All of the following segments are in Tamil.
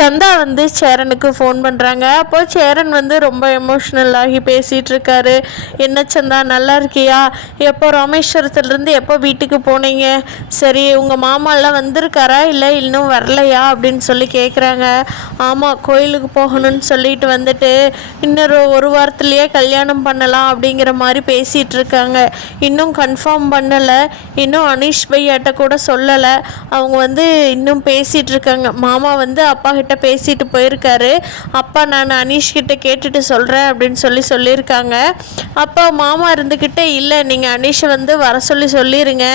சந்தா வந்து சேரனுக்கு ஃபோன் பண்ணுறாங்க. அப்போது சேரன் வந்து ரொம்ப எமோஷ்னல் ஆகி பேசிகிட்டு இருக்காரு. என்ன சந்தா, நல்லா இருக்கியா? எப்போ ராமேஸ்வரத்துலேருந்து எப்போ வீட்டுக்கு போனீங்க? சரி, உங்கள் மாமாலாம் வந்திருக்காரா இல்லை இன்னும் வரலையா அப்படின்னு சொல்லி கேட்குறாங்க. ஆமாம், கோயிலுக்கு போகணும்னு சொல்லிட்டு வந்துட்டு இன்னொரு ஒரு வாரத்துலேயே கல்யாணம் பண்ணலாம் அப்படிங்கிற மாதிரி பேசிகிட்டு இருக்காங்க. இன்னும் கன்ஃபார்ம் பண்ணலை, இன்னும் அனீஷ் பையாட்ட கூட சொல்லலை. அவங்க வந்து இன்னும் பேசிகிட்டு இருக்காங்க. மாமா வந்து அப்பா கிட்ட பேசிட்டு போயிருக்காரு. அப்பா நான் அனீஷ்கிட்ட கேட்டுட்டு சொல்கிறேன் அப்படின்னு சொல்லியிருக்காங்க. அப்பா மாமா இருந்துக்கிட்டே இல்லை, நீங்கள் அனீஷை வந்து வர சொல்லிடுங்க,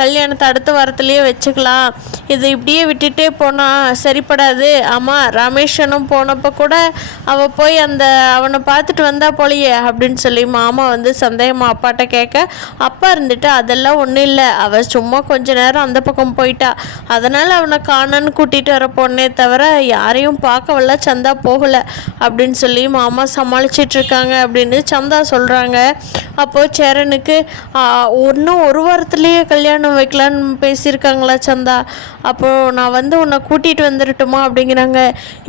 கல்யாணத்தை அடுத்த வாரத்துலேயே வச்சுக்கலாம், இது இப்படியே விட்டுட்டே போனால் சரிப்படாது. ஆமாம், ராமேஸ்வரம் போனப்போ கூட அவள் போய் அவனை பார்த்துட்டு வந்தா போலையே அப்படின்னு சொல்லி மாமா வந்து சந்தேகமாக அப்பாட்ட கேட்க, அப்பா இருந்துட்டு அதெல்லாம் ஒன்றும் இல்லை, அவள் சும்மா கொஞ்ச நேரம் அந்த பக்கம் போயிட்டா, அதனால் அவனை காணன்னு கூட்டிகிட்டு வர போனே தவிர யாரையும் பார்க்கவல்ல சந்தா போகலை அப்படின்னு சொல்லி மாமா சமாளிச்சிட்ருக்காங்க அப்படின்னு சந்தா சொல்கிறாங்க. அப்போது சேரனுக்கு இன்னும் ஒரு வாரத்துலேயே கல்யாணம் வைக்கலான்னு பேசியிருக்காங்களா சந்தா? அப்போது நான் வந்து உன்னை கூட்டிகிட்டு வந்துடட்டுமா அப்படிங்கிறாங்க.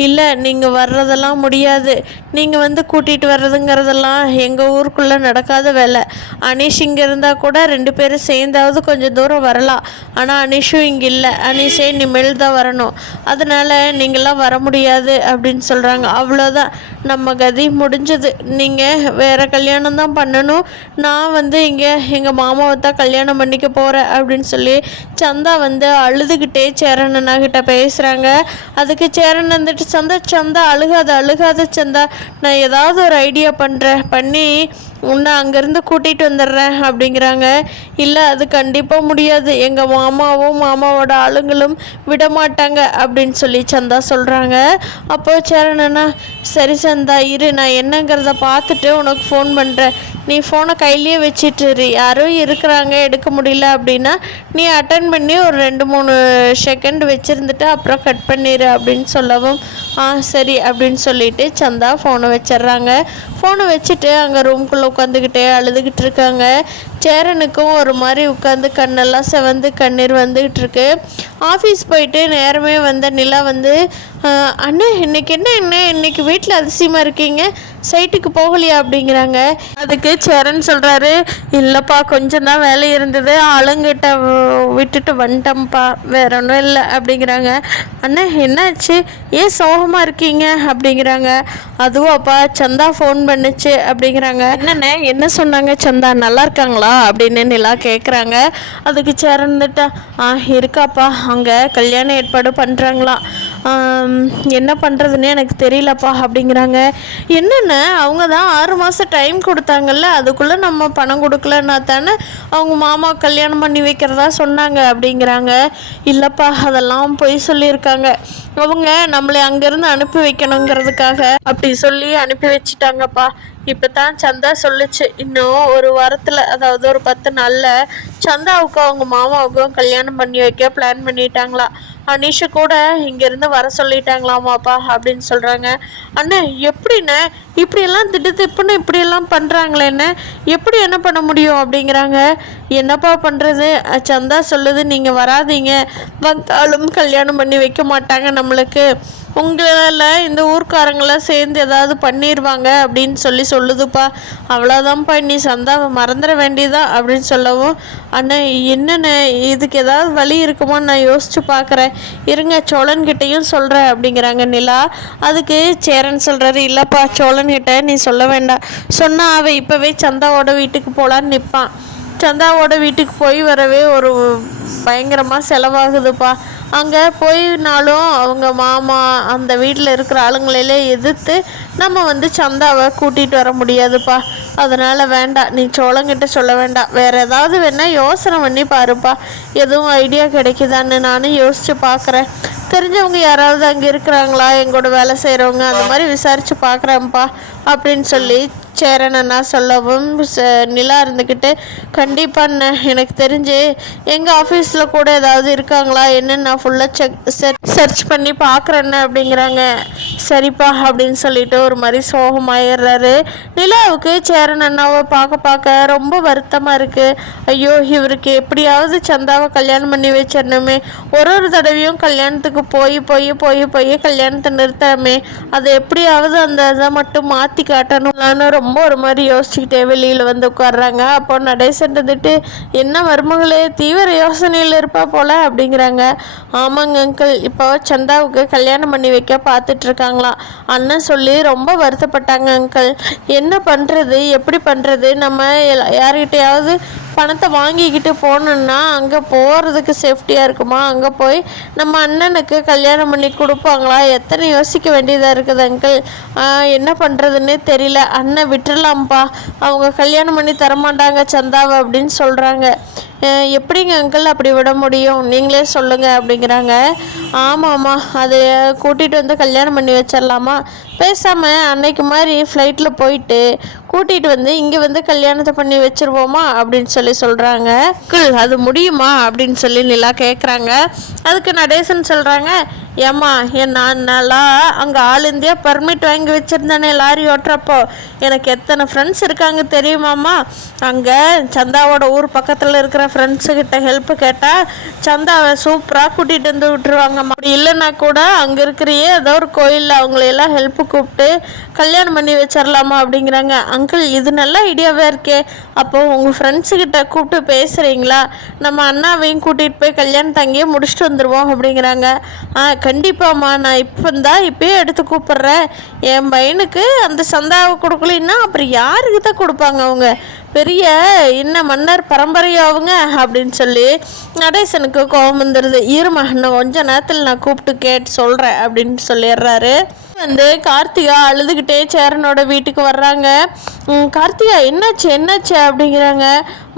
இல்லை, நீங்கள் வர்றதெல்லாம் முடியாது, நீங்கள் வந்து கூட்டிகிட்டு வர்றதுங்கிறதெல்லாம் எங்கள் ஊருக்குள்ளே நடக்காத வேலை. அனீஷ் இங்கே இருந்தால் கூட 2 பேரும் சேர்ந்தாவது கொஞ்சம் தூரம் வரலாம். ஆனால் அனீஷும் இங்கே இல்லை, அனீஷே இனிமேல் தான் வரணும், அதனால் நீங்களாம் வர முடியாது அப்படின்னு சொல்கிறாங்க. அவ்வளோதான், நம்ம கதி முடிஞ்சது, நீங்கள் வேறு கல்யாணம் தான் பண்ணணும், நான் வந்து இங்கே எங்கள் மாமாவை தான் கல்யாணம் பண்ணிக்க போகிறேன் அப்படின்னு சொல்லி சந்தா வந்து அழுதுகிட்டே சேரனண்ணாகிட்ட பேசுகிறாங்க. அதுக்கு சேரன் வந்துட்டு சந்தா அழுகாத சந்தா, நான் ஏதாவது ஒரு ஐடியா பண்ணி உன்னை அங்கேருந்து கூட்டிகிட்டு வந்துடுறேன் அப்படிங்கிறாங்க. இல்லை, அது கண்டிப்பாக முடியாது, எங்கள் மாமாவும் மாமாவோட ஆளுங்களும் விடமாட்டாங்க அப்படின்னு சொல்லி சந்தா சொல்கிறாங்க. அப்போது சேரனண்ணா, சரி சந்தா இரு, நான் என்னங்கிறத பார்த்துட்டு உனக்கு ஃபோன் பண்ணுறேன், நீ ஃபோனை கையிலேயே வச்சிட்டு யாரும் இருக்கிறாங்க எடுக்க முடியல அப்படின்னா நீ அட்டன் பண்ணி ஒரு 2-3 செகண்ட் வச்சுருந்துட்டு அப்புறம் கட் பண்ணிடு அப்படின்னு சொல்லவும், சரி அப்படின்னு சொல்லிட்டு சந்தா ஃபோனை வச்சிட்றாங்க. ஃபோனை வச்சுட்டு அங்கே ரூம்குள்ளே உட்காந்துக்கிட்டே அழுதுகிட்டு இருக்காங்க. சேரனுக்கும் ஒரு மாதிரி உட்காந்து கண்ணெல்லாம் செவந்து கண்ணீர் வந்துக்கிட்டு இருக்கு. ஆஃபீஸ் போயிட்டு நேரமே வந்த நிலா வந்து, அண்ணே இன்னைக்கு என்ன இன்னைக்கு வீட்டில் அதிசயமாக இருக்கீங்க, சைட்டுக்கு போகலையா அப்படிங்கிறாங்க. அதுக்கு சேரன் சொல்கிறாரு, இல்லைப்பா கொஞ்சம் தான் வேலை இருந்தது, ஆளுங்கிட்ட விட்டுட்டு வந்துட்டோம்ப்பா, வேற ஒன்றும் இல்லை அப்படிங்கிறாங்க. அண்ணே என்னாச்சு, ஏன் சோகமாக இருக்கீங்க அப்படிங்கிறாங்க. அதுவாப்பா சந்தா ஃபோன் பண்ணுச்சு அப்படிங்கிறாங்க. என்னண்ணே என்ன சொன்னாங்க சந்தா, நல்லா இருக்காங்களா அப்படின்னு நிலா கேட்குறாங்க. அதுக்கு சேரன்னுட்டா, இருக்காப்பா, அங்கே கல்யாண ஏற்பாடு பண்ணுறாங்களாம், என்ன பண்ணுறதுன்னு எனக்கு தெரியலப்பா அப்படிங்கிறாங்க. என்னென்ன அவங்க தான் 6 மாதம் டைம் கொடுத்தாங்கல்ல, அதுக்குள்ளே நம்ம பணம் கொடுக்கலன்னா தானே அவங்க மாமா கல்யாணம் பண்ணி வைக்கிறதா சொன்னாங்க அப்படிங்கிறாங்க. இல்லைப்பா அதெல்லாம் பொய் சொல்லியிருக்காங்க, அவங்க நம்மளை அங்கேருந்து அனுப்பி வைக்கணுங்கிறதுக்காக அப்படி சொல்லி அனுப்பி வச்சுட்டாங்கப்பா. இப்போ தான் சந்தா சொல்லுச்சு, இன்னும் ஒரு வாரத்தில், அதாவது ஒரு 10 நாளில் சந்தாவுக்கும் அவங்க மாமாவுக்கும் கல்யாணம் பண்ணி வைக்க பிளான் பண்ணிட்டாங்களா. அனீஷை கூட இங்கேருந்து வர சொல்லிட்டாங்களாமாப்பா அப்படின்னு சொல்கிறாங்க. அண்ணே எப்படிண்ணே இப்படியெல்லாம் திடுதிப்புன்னு இப்படியெல்லாம் பண்ணுறாங்களேண்ணே, எப்படி என்ன பண்ண முடியும் அப்படிங்கிறாங்க. என்னப்பா பண்ணுறது, சந்தா சொல்லுது நீங்கள் வராதீங்க, வந்தாலும் கல்யாணம் பண்ணி வைக்க மாட்டாங்க நம்மளுக்கு, உங்களால் இந்த ஊர்க்காரங்களாம் சேர்ந்து ஏதாவது பண்ணிடுவாங்க அப்படின்னு சொல்லுதுப்பா, அவ்வளோதான்ப்பா, நீ சந்தாவை மறந்துட வேண்டியதான் அப்படின்னு சொல்லவும், அண்ணா என்னென்ன இதுக்கு ஏதாவது வழி இருக்குமான்னு நான் யோசிச்சு பார்க்குறேன், இருங்க சோழன்கிட்டையும் சொல்கிறேன் அப்படிங்கிறாங்க நிலா. அதுக்கு சேரன் சொல்கிறாரு, இல்லைப்பா சோழன்கிட்ட நீ சொல்ல வேண்டாம், சொன்னால் அவள் இப்போவே சந்தாவோட வீட்டுக்கு போகலான்னு நிற்பான், சந்தாவோட வீட்டுக்கு போய் வரவே ஒரு பயங்கரமாக செலவாகுதுப்பா, அங்கே போயினாலும் அவங்க மாமா அந்த வீட்டில் இருக்கிற ஆளுங்களெல்லாம் எதிர்த்து நம்ம வந்து சந்தாவை கூட்டிகிட்டு வர முடியாதுப்பா, அதனால் வேண்டாம், நீ சோழங்கிட்ட சொல்ல வேண்டாம், வேறு ஏதாவது வேணால் யோசனை பண்ணி பாருப்பா, எதுவும் ஐடியா கிடைக்குதான்னு நானும் யோசித்து பார்க்குறேன், தெரிஞ்சவங்க யாராவது அங்கே இருக்கிறாங்களா எங்களோட வேலை செய்கிறவங்க, அந்த மாதிரி விசாரித்து பார்க்குறேன்ப்பா அப்படின்னு சொல்லி சேரனண்ணா சொல்லவும், நிலா இருந்துக்கிட்டு, கண்டிப்பாண்ணே எனக்கு தெரிஞ்சு எங்கள் ஆஃபீஸில் கூட ஏதாவது இருக்காங்களா என்னன்னு நான் ஃபுல்லாக சர்ச் பண்ணி பார்க்குறேன்னு அப்படிங்கிறாங்க. சரிப்பா அப்படின்னு சொல்லிட்டு ஒரு மாதிரி சோகமாயிடுறாரு. நிலாவுக்கு சேரன் அண்ணாவை பார்க்க ரொம்ப வருத்தமாக இருக்குது. ஐயோ, இவருக்கு எப்படியாவது சந்தாவை கல்யாணம் பண்ணி வச்சிடணுமே. ஒரு தடவையும் கல்யாணத்துக்கு போய் கல்யாணத்தை நிறுத்தாமே. அதை எப்படியாவது அந்த இதை மட்டும் மாற்றி காட்டணும்லான்னு ரொம்ப ஒரு மாதிரி யோசிச்சுக்கிட்டே வெளியில் வந்து உட்காடுறாங்க. அப்போ நடேசன் இருந்துட்டு, என்ன மருமகளே தீவிர யோசனையில் இருப்பா போல அப்படிங்கிறாங்க. ஆமாங்க அங்கிள், இப்போ சந்தாவுக்கு கல்யாணம் பண்ணி வைக்க பார்த்துட்ருக்காங்களாம். அண்ணன் சொல்லி ரொம்ப வருத்தப்பட்டாங்க அங்கிள். என்ன பண்ணுறது, எப்படி பண்ணுறது, நம்ம யார்கிட்டையாவது பணத்தை வாங்கிக்கிட்டு போகணுன்னா அங்கே போகிறதுக்கு சேஃப்டியாக இருக்குமா, அங்கே போய் நம்ம அண்ணனுக்கு கல்யாணம் பண்ணி கொடுப்பாங்களா, எத்தனை யோசிக்க வேண்டியதாக இருக்குது அங்கிள். என்ன பண்ணுறதுன்னே தெரியல. அண்ணன் விட்டுடலாம்ப்பா, அவங்க கல்யாணம் பண்ணி தரமாட்டாங்க சந்தாவை அப்படின்னு சொல்கிறாங்க. எப்படிங்க அங்கிள் அப்படி விட முடியும், நீங்களே சொல்லுங்கள் அப்படிங்கிறாங்க. ஆமாம்மா, அதை கூட்டிகிட்டு வந்து கல்யாணம் பண்ணி வச்சிடலாமா, பேசாமல் அன்னைக்கு மாதிரி ஃப்ளைட்டில் போயிட்டு கூட்டிகிட்டு வந்து இங்கே வந்து கல்யாணத்தை பண்ணி வச்சுருவோமா அப்படின்னு சொல்கிறாங்க. அது முடியுமா அப்படின்னு சொல்லி நிலா கேட்குறாங்க. அதுக்கு நடேசன் சொல்கிறாங்க, ஏம்மா நான் நல்லா அங்கே ஆல் இந்தியா பர்மிட் வாங்கி வச்சுருந்தானே லாரி ஓட்டுறப்போ, எனக்கு எத்தனை ஃப்ரெண்ட்ஸ் இருக்காங்க தெரியுமாம்மா. அங்கே சந்தாவோட ஊர் பக்கத்தில் இருக்கிற ஃப்ரெண்ட்ஸுக்கிட்ட ஹெல்ப்பு கேட்டால் சந்தாவை சூப்பராக கூட்டிகிட்டு வந்து விட்டுருவாங்கம்மா. அப்படி இல்லைன்னா கூட அங்கே இருக்கிறையே ஏதோ ஒரு கோயிலில் அவங்களையெல்லாம் ஹெல்ப்பு கூப்பிட்டு கல்யாணம் பண்ணி வச்சிடலாமா அப்படிங்கிறாங்க. அங்கிள், இது நல்ல ஐடியாவே இருக்கே. அப்போது உங்கள் ஃப்ரெண்ட்ஸுக்கிட்ட கூப்பிட்டு பேசுகிறீங்களா, நம்ம அண்ணாவையும் கூட்டிகிட்டு போய் கல்யாணம் தங்கியே முடிச்சுட்டு வந்துடுவோம் அப்படிங்கிறாங்க. கண்டிப்பாம்மா, நான் இப்போயே எடுத்து கூப்பிட்றேன். என் பையனுக்கு அந்த சந்தாவை கொடுக்கலன்னா அப்புறம் யாருக்கு தான் கொடுப்பாங்க, அவங்க பெரிய என்ன மன்னர் பரம்பரையாவுங்க அப்படின்னு சொல்லி நடேசனுக்கு கோபம் வந்துடுது. இருமா, இன்னும் கொஞ்ச நேரத்தில் நான் கூப்பிட்டு கேட்டு சொல்கிறேன் அப்படின்னு சொல்லிடுறாரு. வந்து கார்த்திகா அழுதுகிட்டே சேரனோட வீட்டுக்கு வர்றாங்க. கார்த்திகா என்னாச்சு அப்படிங்கிறாங்க.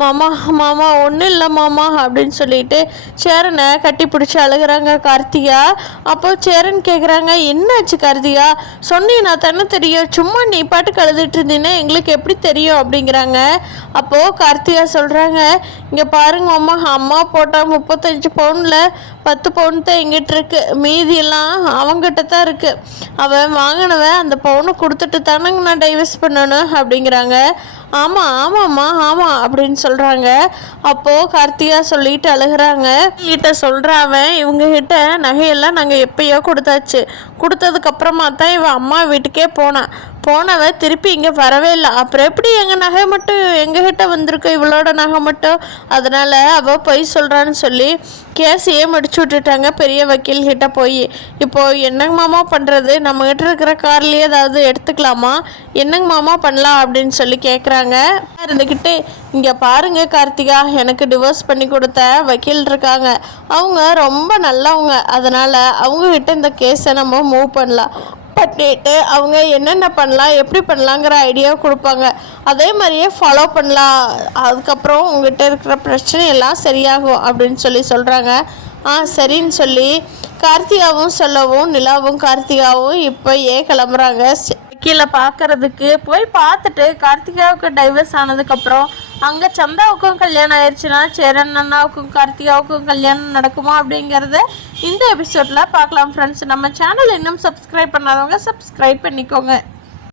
மாமா ஒன்றும் இல்லை மாமா அப்படின்னு சொல்லிட்டு சேரனை கட்டி பிடிச்சி அழுகிறாங்க கார்த்திகா. அப்போ சேரன் கேட்குறாங்க, என்னாச்சு கார்த்திகா, சொன்னீங்கன்னா தானே தெரியும், சும்மா நீ பாட்டுக்கு அழுதுட்டு இருந்தீங்கன்னா எங்களுக்கு எப்படி தெரியும் அப்படிங்கிறாங்க. அப்போது கார்த்திகா சொல்கிறாங்க, இங்கே பாருங்க அம்மா போட்டால் 35 பவுனில் 10 பவுன் தான் எங்கிட்ட இருக்குது, மீதியெல்லாம் அவங்ககிட்ட தான் இருக்குது. அவன் வாங்கினவன் அந்த பவுனை கொடுத்துட்டு தானங்க நான் டைவர்ஸ் பண்ணணும் அப்படிங்கிறாங்க. ஆமாம் அப்படின்னு சொல்கிறாங்க. அப்போது கார்த்திகா சொல்லிட்டு அழுகிறாங்க. கிட்ட சொல்கிறாவன், இவங்ககிட்ட நகையெல்லாம் நாங்கள் எப்பயோ கொடுத்தாச்சு, கொடுத்ததுக்கப்புறமா தான் இவன் அம்மா வீட்டுக்கே போனவன் திருப்பி இங்கே வரவே இல்லை. அப்புறம் எப்படி எங்கள் நகை மட்டும் எங்ககிட்ட வந்திருக்கு, இவளோட நகை மட்டும், அதனால் அவள் பொய் சொல்கிறான்னு சொல்லி கேஸையே முடிச்சு விட்டுட்டாங்க பெரிய வக்கீல்கிட்ட போய். இப்போது என்னங்க மாமா பண்ணுறது, நம்மகிட்ட இருக்கிற கார்லேயே ஏதாவது எடுத்துக்கலாமா, என்னங்க மாமா பண்ணலாம் அப்படின்னு சொல்லி கேட்குறாங்க. இருந்துக்கிட்டு, இங்கே பாருங்க கார்த்திகா, எனக்கு டிவோர்ஸ் பண்ணி கொடுத்த வக்கீல் இருக்காங்க, அவங்க ரொம்ப நல்லவங்க, அதனால் அவங்கக்கிட்ட இந்த கேஸை நம்ம மூவ் பண்ணலாம், பண்ணிட்டு அவங்க என்னென்ன பண்ணலாம் எப்படி பண்ணலாங்கிற ஐடியா கொடுப்பாங்க, அதே மாதிரியே ஃபாலோ பண்ணலாம், அதுக்கப்புறம் உங்கள்கிட்ட இருக்கிற பிரச்சனை எல்லாம் சரியாகும் அப்படின்னு சொல்கிறாங்க. சரின்னு சொல்லி கார்த்திகாவும் சொல்லவும் நிலாவும் கார்த்திகாவும் இப்போயே கிளம்புறாங்க கீழே பார்க்கறதுக்கு. போய் பார்த்துட்டு கார்த்திகாவுக்கு டைவர்ஸ் ஆனதுக்கப்புறம் அங்கே சந்தாவுக்கும் கல்யாணம் ஆயிடுச்சுன்னா சேரன் அண்ணாவுக்கும் கார்த்திகாவுக்கும் கல்யாணம் நடக்குமா அப்படிங்கிறத இந்த எபிசோடில் பார்க்கலாம் ஃப்ரெண்ட்ஸ். நம்ம சேனல் இன்னும் சப்ஸ்கிரைப் பண்ணாதவங்க சப்ஸ்கிரைப் பண்ணிக்கோங்க.